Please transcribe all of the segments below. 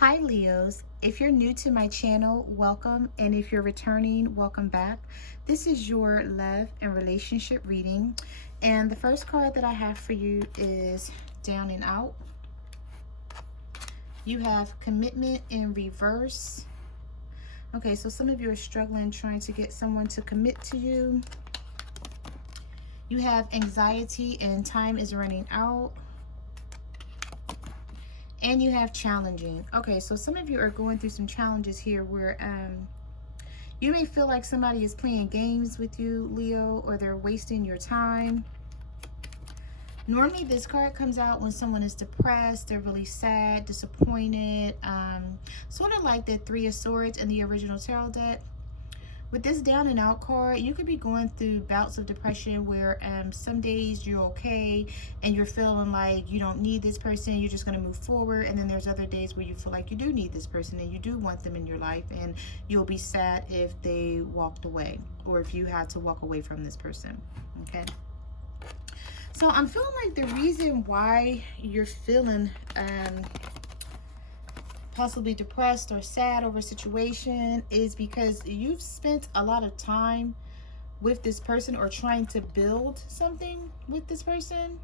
Hi Leos, if you're new to my channel, welcome, and if you're returning, welcome back. This is your love and relationship reading, and the first card that I have for you is Down and Out. You have Commitment in reverse. Okay, so some of you are struggling trying to get someone to commit to you. You have Anxiety and Time is running out. And you have Challenging. Okay, so some of you are going through some challenges here where you may feel like somebody is playing games with you, Leo, or they're wasting your time. Normally this card comes out when someone is depressed, they're really sad, disappointed, sort of like the Three of Swords in the original tarot deck. With this Down and Out card, you could be going through bouts of depression where some days you're okay and you're feeling like you don't need this person, you're just going to move forward. And then there's other days where you feel like you do need this person and you do want them in your life, and you'll be sad if they walked away or if you had to walk away from this person. Okay. So I'm feeling like the reason why you're feeling possibly depressed or sad over a situation is because you've spent a lot of time with this person or trying to build something with this person,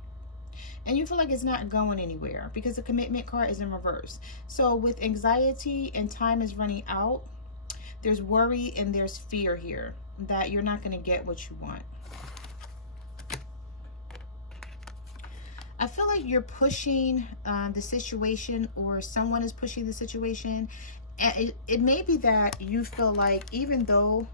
and you feel like it's not going anywhere because the Commitment card is in reverse. So with Anxiety and Time is running out, there's worry and there's fear here that you're not going to get what you want. I feel like you're pushing the situation, or someone is pushing the situation. And it may be that you feel like even though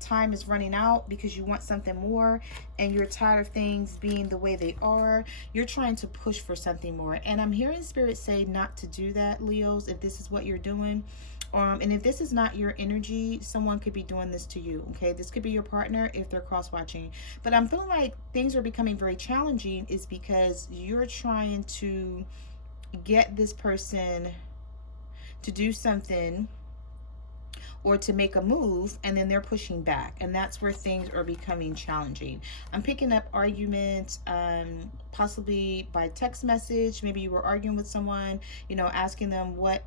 time is running out because you want something more and you're tired of things being the way they are, you're trying to push for something more. And I'm hearing Spirit say not to do that, Leos, if this is what you're doing. And if this is not your energy, someone could be doing this to you, okay? This could be your partner if they're cross-watching. But I'm feeling like things are becoming very challenging is because you're trying to get this person to do something or to make a move, and then they're pushing back. And that's where things are becoming challenging. I'm picking up arguments, possibly by text message. Maybe you were arguing with someone, asking them what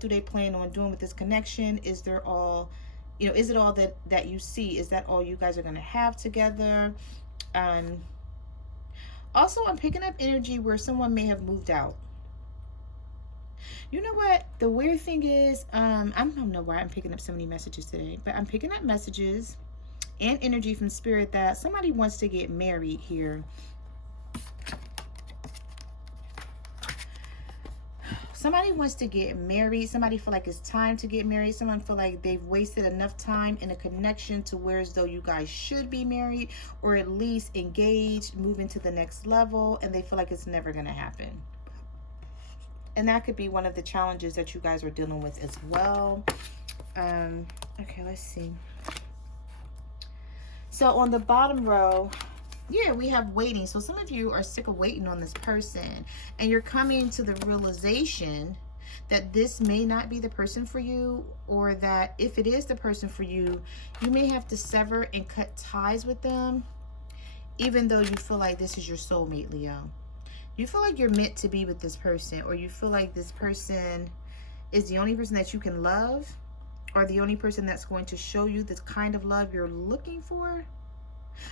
do they plan on doing with this connection? Is there all, is it all that you see? Is that all you guys are going to have together? Also, I'm picking up energy where someone may have moved out. You know what? The weird thing is, I don't know why I'm picking up so many messages today, but I'm picking up messages and energy from Spirit that somebody wants to get married here. Somebody wants to get married. Somebody feel like it's time to get married. Someone feel like they've wasted enough time in a connection to where as though you guys should be married, or at least engaged, moving to the next level, and they feel like it's never going to happen. And that could be one of the challenges that you guys are dealing with as well. Okay, let's see. So on the bottom row, yeah, we have waiting. So some of you are sick of waiting on this person, and you're coming to the realization that this may not be the person for you, or that if it is the person for you, you may have to sever and cut ties with them, even though you feel like this is your soulmate, Leo. You feel like you're meant to be with this person, or you feel like this person is the only person that you can love, or the only person that's going to show you the kind of love you're looking for.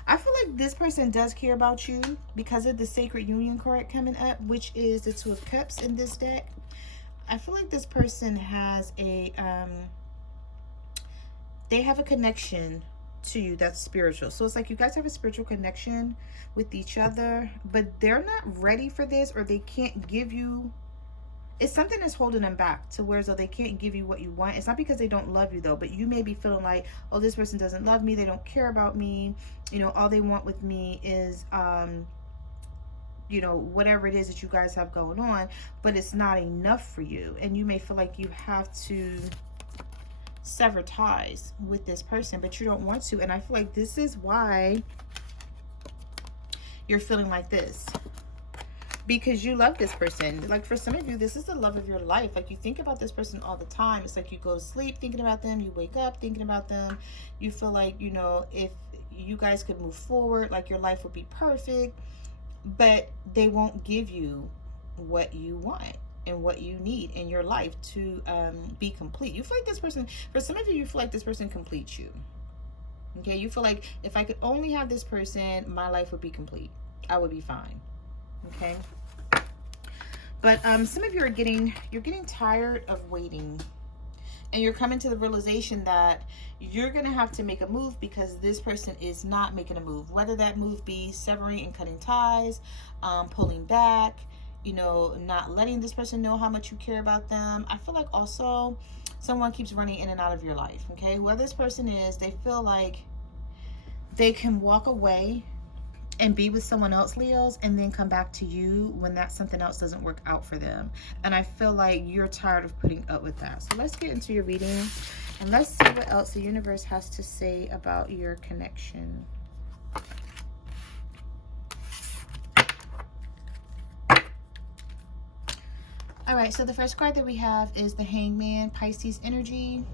I feel like this person does care about you because of the Sacred Union card coming up, which is the Two of Cups in this deck. I feel like this person has a, they have a connection to you that's spiritual. So it's like you guys have a spiritual connection with each other, but they're not ready for this, or they can't give you, it's something that's holding them back to where so they can't give you what you want. It's not because they don't love you though, but you may be feeling like, oh, this person doesn't love me, they don't care about me, all they want with me is whatever it is that you guys have going on, but it's not enough for you. And you may feel like you have to sever ties with this person, but you don't want to. And I feel like this is why you're feeling like this, because you love this person. Like for some of you, this is the love of your life. Like you think about this person all the time. It's like you go to sleep thinking about them, you wake up thinking about them. You feel like, if you guys could move forward, like your life would be perfect, but they won't give you what you want. and what you need in your life to be complete. You feel like this person, for some of you, you feel like this person completes you. Okay, you feel like if I could only have this person, my life would be complete. I would be fine. Okay. But some of you are getting tired of waiting. And you're coming to the realization that you're going to have to make a move because this person is not making a move. Whether that move be severing and cutting ties, pulling back, you know, not letting this person know how much you care about them. I feel like also someone keeps running in and out of your life, okay? Whoever this person is, they feel like they can walk away and be with someone else, Leos, and then come back to you when that something else doesn't work out for them. And I feel like you're tired of putting up with that. So let's get into your reading and let's see what else the universe has to say about your connection. All right, so the first card that we have is the Hangman, Pisces energy.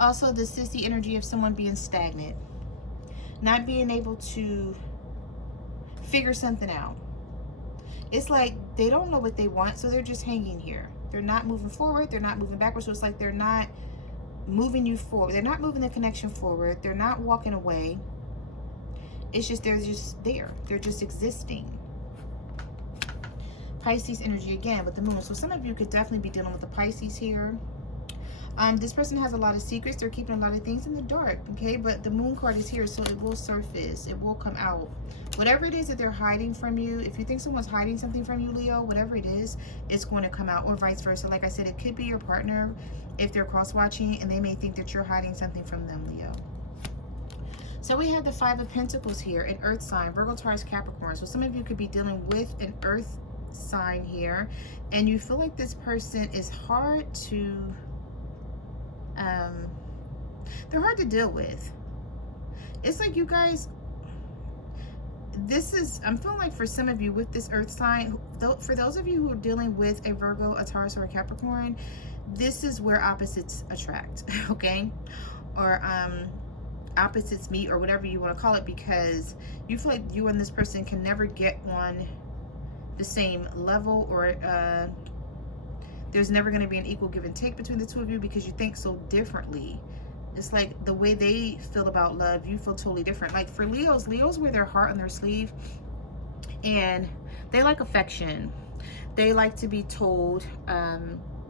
Also, this is the energy of someone being stagnant, not being able to figure something out. It's like they don't know what they want, so they're just hanging here. They're not moving forward, they're not moving backwards, so it's like they're not moving you forward. They're not moving the connection forward. They're not walking away. It's just, they're just there. They're just existing. Pisces energy again with the moon. So some of you could definitely be dealing with the Pisces here. This person has a lot of secrets. They're keeping a lot of things in the dark, okay? But the moon card is here, so it will surface. It will come out. Whatever it is that they're hiding from you, if you think someone's hiding something from you, Leo, whatever it is, it's going to come out, or vice versa. Like I said, it could be your partner if they're cross-watching, and they may think that you're hiding something from them, Leo. So we have the Five of Pentacles here, an earth sign, Virgo, Taurus, Capricorn. So some of you could be dealing with an earth sign here, and you feel like this person is hard to... they're hard to deal with. It's like you guys, I'm feeling like for some of you with this earth sign, for those of you who are dealing with a Virgo, a Taurus, or a Capricorn, this is where opposites attract, okay? Or opposites meet, or whatever you want to call it, because you feel like you and this person can never get on the same level, or there's never going to be an equal give and take between the two of you because you think so differently. It's like the way they feel about love, you feel totally different. Like for Leos, Leos wear their heart on their sleeve, and they like affection. They like to be told,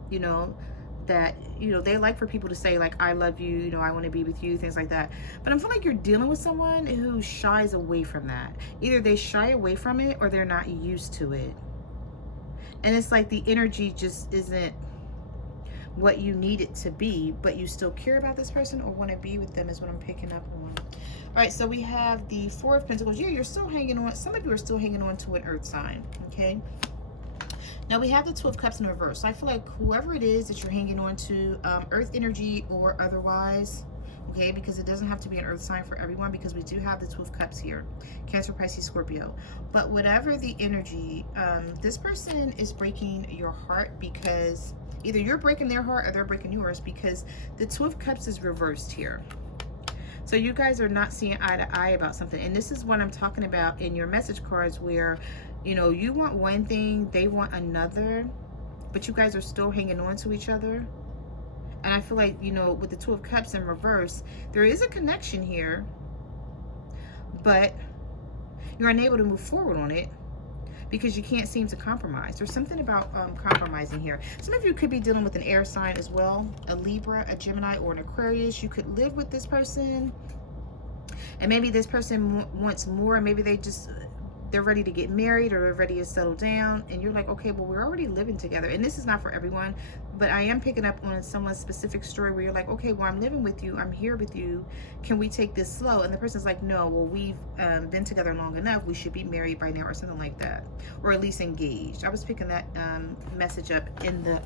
you know, that, you know, they like for people to say like, I love you, you know, I want to be with you, things like that. But I'm feeling like you're dealing with someone who shies away from that. Either they shy away from it or they're not used to it. And it's like the energy just isn't what you need it to be, but you still care about this person or want to be with them is what I'm picking up on. All right, so we have the Four of Pentacles. Yeah, you're still hanging on. Some of you are still hanging on to an earth sign, okay? Now we have the Two of Cups in reverse. So I feel like whoever it is that you're hanging on to, earth energy or otherwise, okay, because it doesn't have to be an earth sign for everyone, because we do have the Two of Cups here, Cancer, Pisces, Scorpio. But whatever the energy, this person is breaking your heart, because either you're breaking their heart or they're breaking yours, because the Two of Cups is reversed here. So you guys are not seeing eye to eye about something. And this is what I'm talking about in your message cards, where, you know, you want one thing, they want another, but you guys are still hanging on to each other. And I feel like, you know, with the Two of Cups in reverse, there is a connection here, but you're unable to move forward on it because you can't seem to compromise. There's something about compromising here. Some of you could be dealing with an air sign as well, a Libra, a Gemini, or an Aquarius. You could live with this person, and maybe this person wants more. Maybe they're ready to get married, or they're ready to settle down, and you're like, okay, well, we're already living together. And this is not for everyone, but I am picking up on someone's specific story where you're like, okay, well, I'm living with you, I'm here with you, can we take this slow? And the person's like, no, well, we've been together long enough, we should be married by now, or something like that, or at least engaged. I was picking that message up in the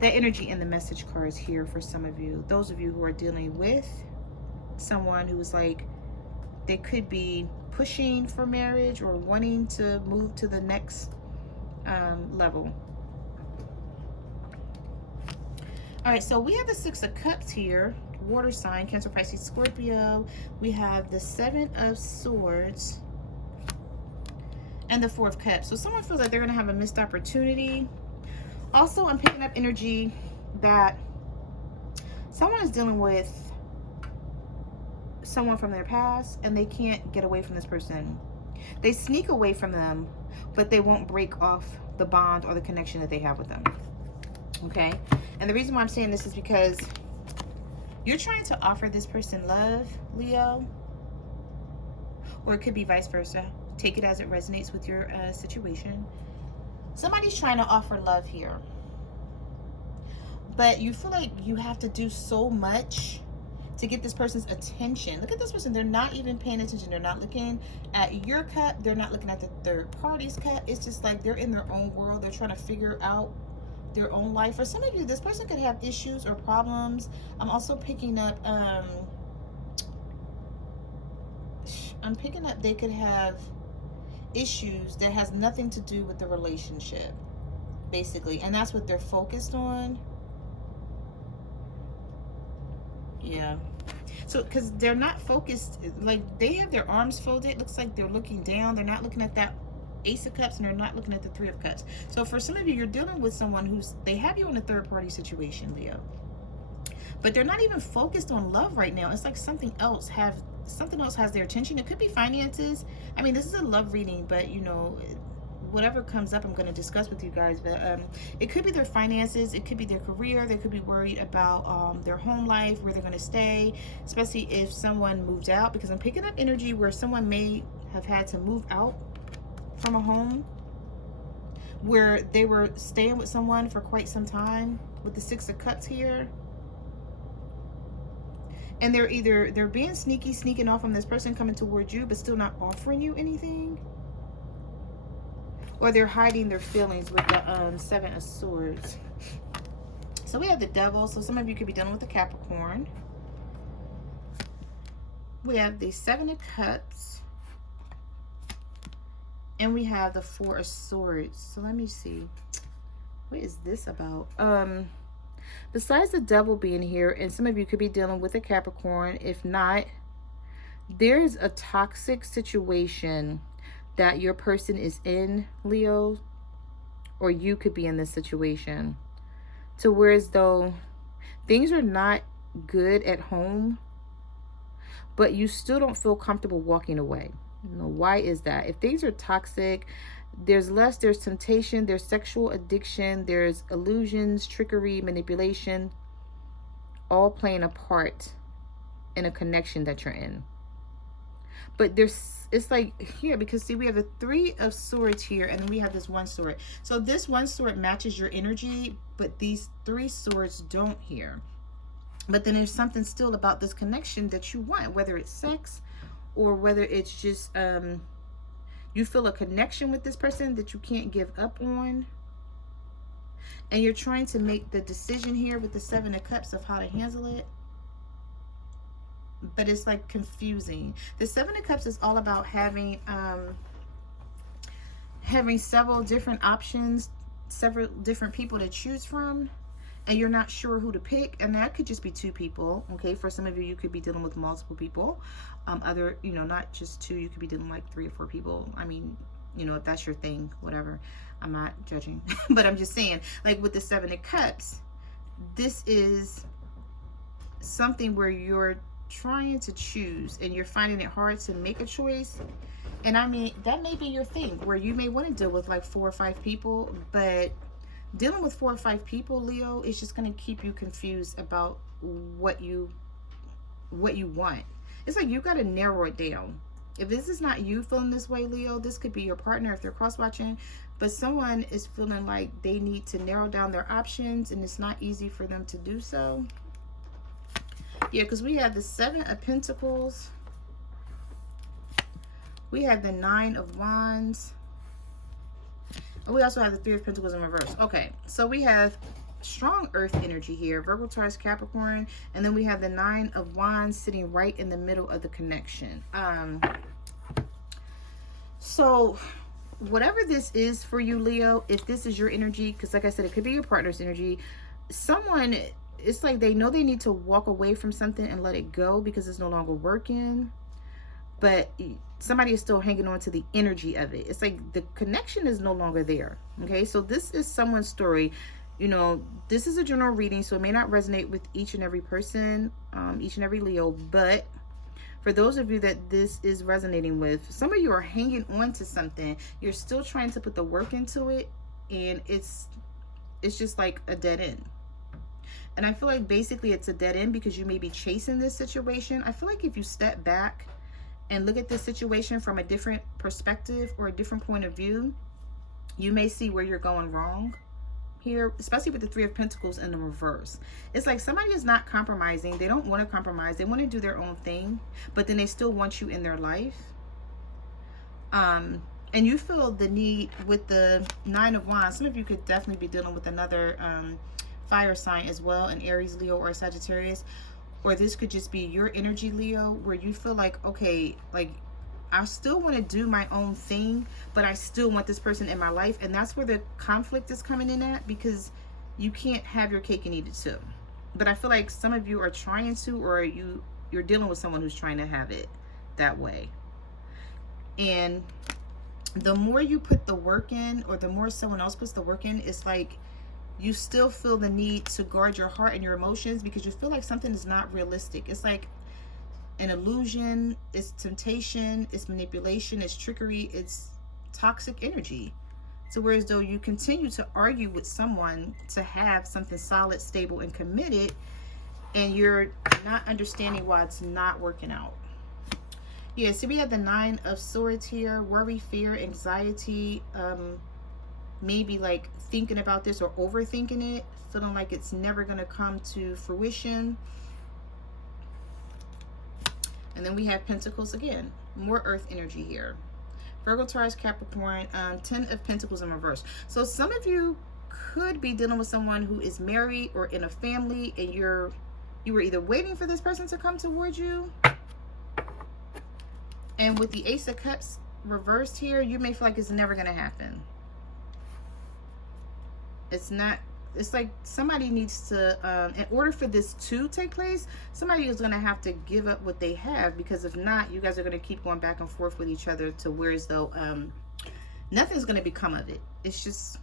that energy in the message cards here for some of you. Those of you who are dealing with someone who is like, they could be pushing for marriage or wanting to move to the next level. All right, so we have the Six of Cups here, water sign, Cancer, Pisces, Scorpio. We have the Seven of Swords and the Four of Cups. So someone feels like they're going to have a missed opportunity. Also, I'm picking up energy that someone is dealing with someone from their past and they can't get away from this person. They sneak away from them, but they won't break off the bond or the connection that they have with them. Okay? And the reason why I'm saying this is because you're trying to offer this person love, Leo, or it could be vice versa. Take it as it resonates with your situation. Somebody's trying to offer love here, but you feel like you have to do so much to get this person's attention. Look at this person. They're not even paying attention. They're not looking at your cup. They're not looking at the third party's cup. It's just like they're in their own world. They're trying to figure out their own life. For some of you, this person could have issues or problems. I'm also picking up, they could have issues that has nothing to do with the relationship, basically. And that's what they're focused on. Yeah. So, because they're not focused, like they have their arms folded. Looks like they're looking down. They're not looking at that Ace of Cups, and they're not looking at the Three of Cups. So for some of you, you're dealing with someone they have you in a third party situation, Leo. But they're not even focused on love right now. It's like something else has their attention. It could be finances. I mean, this is a love reading, but you know, whatever comes up, I'm going to discuss with you guys. But it could be their finances. It could be their career. They could be worried about their home life, where they're going to stay, especially if someone moves out, because I'm picking up energy where someone may have had to move out from a home where they were staying with someone for quite some time with the Six of Cups here. And they're being sneaky, sneaking off from this person coming towards you, but still not offering you anything. Or they're hiding their feelings with the Seven of Swords. So we have the Devil. So some of you could be dealing with the Capricorn. We have the Seven of Cups. And we have the Four of Swords. So let me see. What is this about? Besides the Devil being here, and some of you could be dealing with a Capricorn. If not, there's a toxic situation that your person is in, Leo, or you could be in this situation. To where as though things are not good at home, but you still don't feel comfortable walking away. You know, why is that? If things are toxic, there's temptation, there's sexual addiction, there's illusions, trickery, manipulation, all playing a part in a connection that you're in. But it's like here, because see, we have the Three of Swords here, and then we have this one sword. So this one sword matches your energy, but these three swords don't here. But then there's something still about this connection that you want, whether it's sex or whether it's just you feel a connection with this person that you can't give up on. And you're trying to make the decision here with the Seven of Cups of how to handle it. But it's like confusing. The Seven of Cups is all about having several different options, several different people to choose from, and you're not sure who to pick. And that could just be two people. Okay, for some of you, you could be dealing with multiple people. Not just two. You could be dealing like 3 or 4 people. I mean, you know, if that's your thing, whatever. I'm not judging, but I'm just saying, like with the Seven of Cups, this is something where you're trying to choose and you're finding it hard to make a choice. And I mean, that may be your thing, where you may want to deal with like 4 or 5 people, but dealing with 4 or 5 people, Leo, is just going to keep you confused about what you want. It's like you got to narrow it down. If this is not you feeling this way, Leo, this could be your partner if they're cross-watching, but someone is feeling like they need to narrow down their options, and it's not easy for them to do so. Yeah, because we have the Seven of Pentacles. We have the Nine of Wands. And we also have the Three of Pentacles in reverse. Okay, so we have strong earth energy here, Virgo, Taurus, Capricorn, and then we have the Nine of Wands sitting right in the middle of the connection. So whatever this is for you, Leo, if this is your energy, because like I said, it could be your partner's energy, someone, it's like they know they need to walk away from something and let it go because it's no longer working. But somebody is still hanging on to the energy of it. It's like the connection is no longer there. Okay, so this is someone's story. You know, this is a general reading, so it may not resonate with each and every person, each and every Leo, but for those of you that this is resonating with, some of you are hanging on to something. You're still trying to put the work into it, and it's just like a dead end. And I feel like basically it's a dead end because you may be chasing this situation. I feel like if you step back and look at this situation from a different perspective or a different point of view, you may see where you're going wrong here, especially with the Three of Pentacles in the reverse. It's like somebody is not compromising. They don't want to compromise. They want to do their own thing, but then they still want you in their life. And you feel the need with the Nine of Wands. Some of you could definitely be dealing with another fire sign as well, an Aries, Leo, or Sagittarius. Or this could just be your energy, Leo, where you feel like, okay, like I still want to do my own thing, but I still want this person in my life. And that's where the conflict is coming in at, because you can't have your cake and eat it too. But I feel like some of you are trying to, or you're dealing with someone who's trying to have it that way. And the more you put the work in, or the more someone else puts the work in, it's like you still feel the need to guard your heart and your emotions because you feel like something is not realistic. It's like an illusion, it's temptation, it's manipulation, it's trickery, it's toxic energy. So whereas though you continue to argue with someone to have something solid, stable, and committed, and you're not understanding why it's not working out. Yeah, so we have the Nine of Swords here. Worry, fear, anxiety, maybe like thinking about this or overthinking it, feeling like it's never going to come to fruition. And then we have Pentacles again, more earth energy here. Virgo, Taurus, Capricorn, 10 of Pentacles in reverse. So some of you could be dealing with someone who is married or in a family, and you were either waiting for this person to come towards you. And with the Ace of Cups reversed here, you may feel like it's never going to happen. It's like somebody needs to, in order for this to take place, somebody is going to have to give up what they have, because if not, you guys are going to keep going back and forth with each other to where as though nothing's going to become of it. It's just,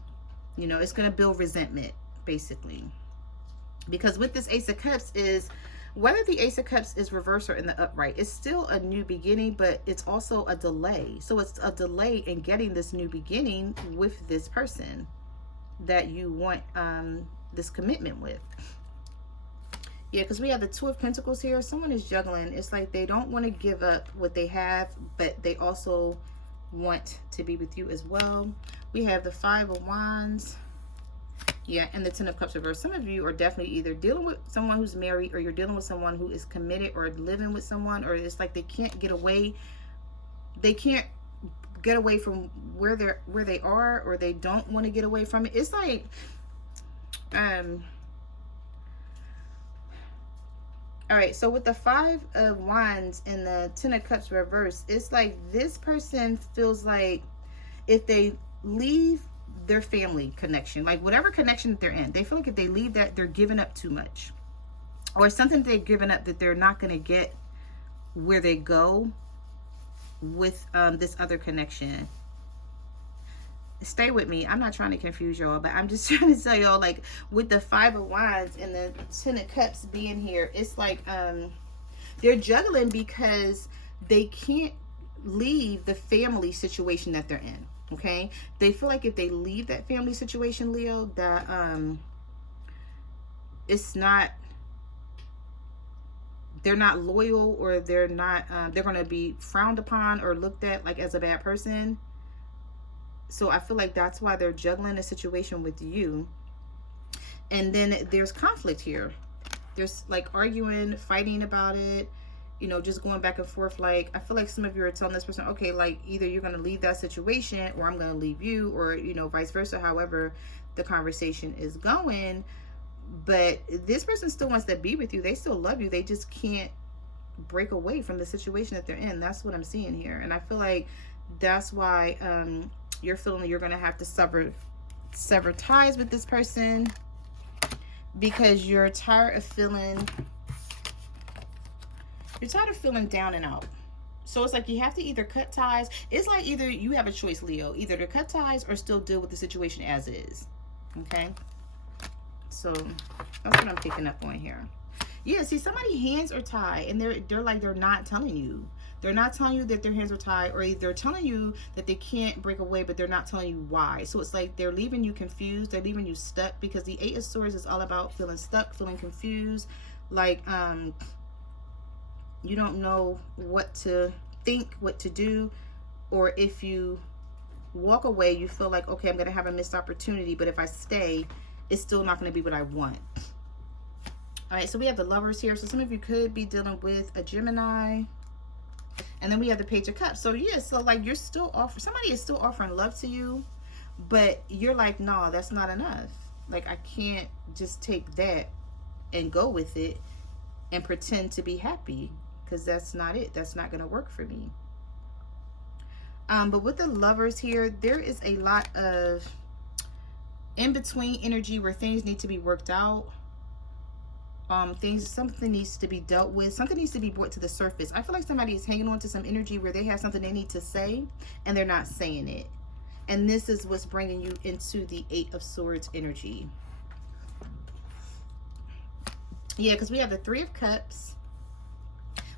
you know, it's going to build resentment, basically. Because with this Ace of Cups is, whether the Ace of Cups is reversed or in the upright, it's still a new beginning, but it's also a delay. So it's a delay in getting this new beginning with this person that you want this commitment with. Yeah, because we have the Two of Pentacles here. Someone is juggling. It's like they don't want to give up what they have, but they also want to be with you as well. We have the Five of Wands. Yeah, and the Ten of Cups reversed. Some of you are definitely either dealing with someone who's married, or you're dealing with someone who is committed, or living with someone, or it's like they can't get away. They can't get away from where they are, or they don't want to get away from it. It's like all right, so with the Five of Wands and the Ten of Cups reversed, it's like this person feels like if they leave their family connection, like whatever connection that they're in, they feel like if they leave that, they're giving up too much, or something they've given up that they're not going to get where they go with this other connection. Stay with me. I'm not trying to confuse y'all, but I'm just trying to tell y'all, like with the Five of Wands and the Ten of Cups being here, it's like they're juggling because they can't leave the family situation that they're in. Okay, they feel like if they leave that family situation, Leo, that it's not, they're not loyal, or they're not they're going to be frowned upon or looked at like as a bad person. So I feel like that's why they're juggling a situation with you. And then there's conflict here. There's like arguing, fighting about it, you know, just going back and forth. Like, I feel like some of you are telling this person, okay, like either you're going to leave that situation, or I'm going to leave you, or, you know, vice versa, however the conversation is going. But this person still wants to be with you. They still love you. They just can't break away from the situation that they're in. That's what I'm seeing here. And I feel like that's why you're feeling that you're going to have to sever ties with this person, because you're tired of feeling down and out. So it's like you have to either cut ties. It's like either you have a choice, Leo, either to cut ties or still deal with the situation as is. Okay? So that's what I'm picking up on here. Yeah, see, somebody's hands are tied, and they're not telling you. They're not telling you that their hands are tied, or they're telling you that they can't break away, but they're not telling you why. So it's like they're leaving you confused. They're leaving you stuck, because the Eight of Swords is all about feeling stuck, feeling confused. Like, you don't know what to think, what to do, or if you walk away, you feel like, okay, I'm going to have a missed opportunity, but if I stay, it's still not going to be what I want. All right, so we have the Lovers here. So some of you could be dealing with a Gemini. And then we have the Page of Cups. So yeah, so like you're still offering, somebody is still offering love to you, but you're like, no, that's not enough. Like, I can't just take that and go with it and pretend to be happy, because that's not it. That's not going to work for me. But with the Lovers here, there is a lot of in-between energy where things need to be worked out. Something needs to be dealt with. Something needs to be brought to the surface. I feel like somebody is hanging on to some energy where they have something they need to say and they're not saying it. And this is what's bringing you into the Eight of Swords energy. Yeah, because we have the Three of Cups.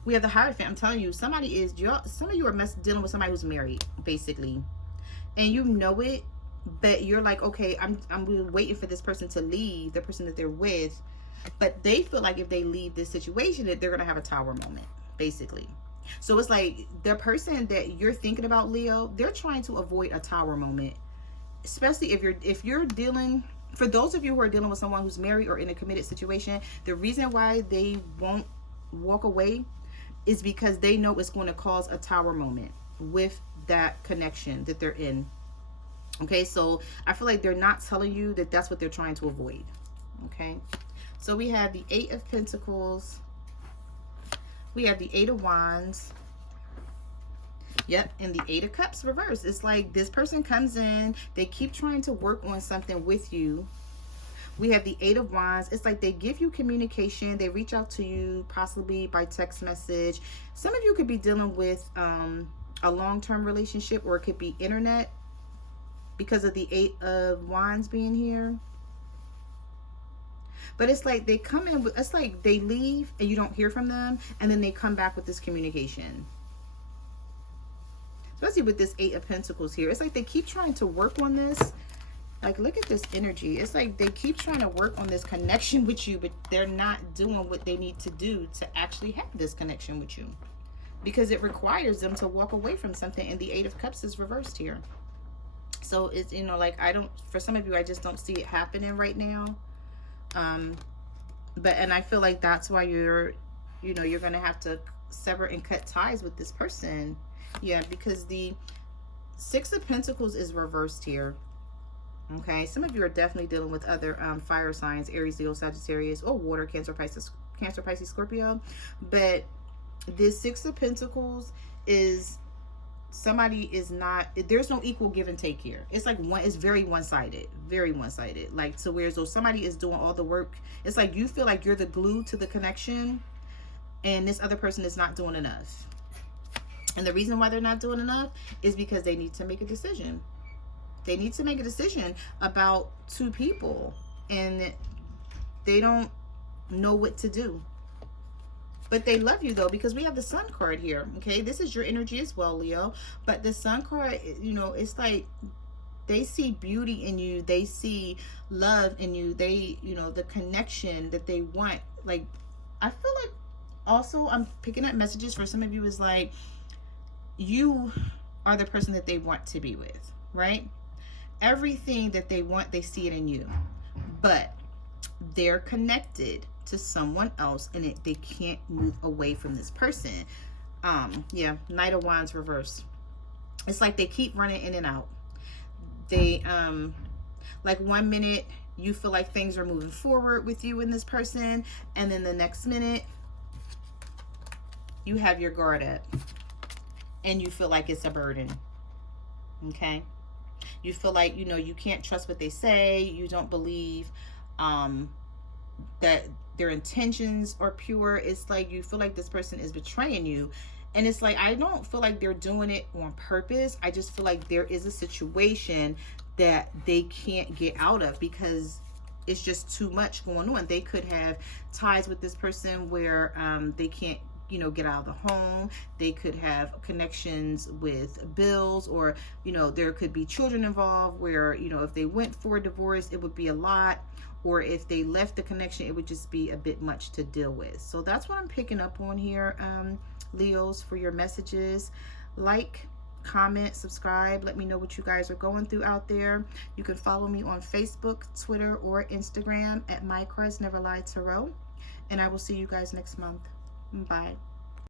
We have the Hierophant. I'm telling you, some of you are dealing with somebody who's married, basically. And you know it, but you're like, okay, I'm waiting for this person to leave, the person that they're with. But they feel like if they leave this situation, that they're going to have a tower moment, basically. So it's like the person that you're thinking about, Leo, they're trying to avoid a tower moment. Especially if you're dealing, for those of you who are dealing with someone who's married or in a committed situation, the reason why they won't walk away is because they know it's going to cause a tower moment with that connection that they're in. Okay, so I feel like they're not telling you that that's what they're trying to avoid. Okay. So we have the Eight of Pentacles. We have the Eight of Wands. Yep, and the Eight of Cups reversed. It's like this person comes in, they keep trying to work on something with you. We have the Eight of Wands. It's like they give you communication. They reach out to you, possibly by text message. Some of you could be dealing with a long-term relationship, or it could be internet because of the Eight of Wands being here. But it's like they come in, it's like they leave and you don't hear from them, and then they come back with this communication. Especially with this Eight of Pentacles here. It's like they keep trying to work on this. Like, look at this energy. It's like they keep trying to work on this connection with you, but they're not doing what they need to do to actually have this connection with you. Because it requires them to walk away from something, and the Eight of Cups is reversed here. So it's, you know, like, for some of you, I just don't see it happening right now. And I feel like that's why you're going to have to sever and cut ties with this person. Yeah, because the Six of Pentacles is reversed here. Okay, some of you are definitely dealing with other fire signs, Aries, Leo, Sagittarius, or water, Cancer, Pisces, Scorpio. But this Six of Pentacles is somebody is not, there's no equal give and take here. It's like it's very one-sided, like, to where so somebody is doing all the work. It's like you feel like you're the glue to the connection, and this other person is not doing enough. And the reason why they're not doing enough is because they need to make a decision. They need to make a decision about two people, and they don't know what to do. But they love you, though, because we have the Sun card here. Okay, this is your energy as well, Leo. But the Sun card, you know, it's like they see beauty in you. They see love in you. They, you know, the connection that they want. Like, I feel like also I'm picking up messages for some of you is like, you are the person that they want to be with, right? Everything that they want, they see it in you. But they're connected to someone else, and they can't move away from this person. Yeah, Knight of Wands reverse. It's like they keep running in and out. They like 1 minute you feel like things are moving forward with you and this person, and then the next minute you have your guard up and you feel like it's a burden. Okay, you feel like, you know, you can't trust what they say. You don't believe that their intentions are pure. It's like you feel like this person is betraying you, And it's like, I don't feel like they're doing it on purpose. I just feel like there is a situation that they can't get out of because it's just too much going on. They could have ties with this person where they can't, you know, get out of the home. They could have connections with bills, or, you know, there could be children involved where, you know, if they went for a divorce, it would be a lot. Or if they left the connection, it would just be a bit much to deal with. So that's what I'm picking up on here, Leos, for your messages. Like, comment, subscribe. Let me know what you guys are going through out there. You can follow me on Facebook, Twitter, or Instagram at My Cards Never Lie Tarot. And I will see you guys next month. Bye.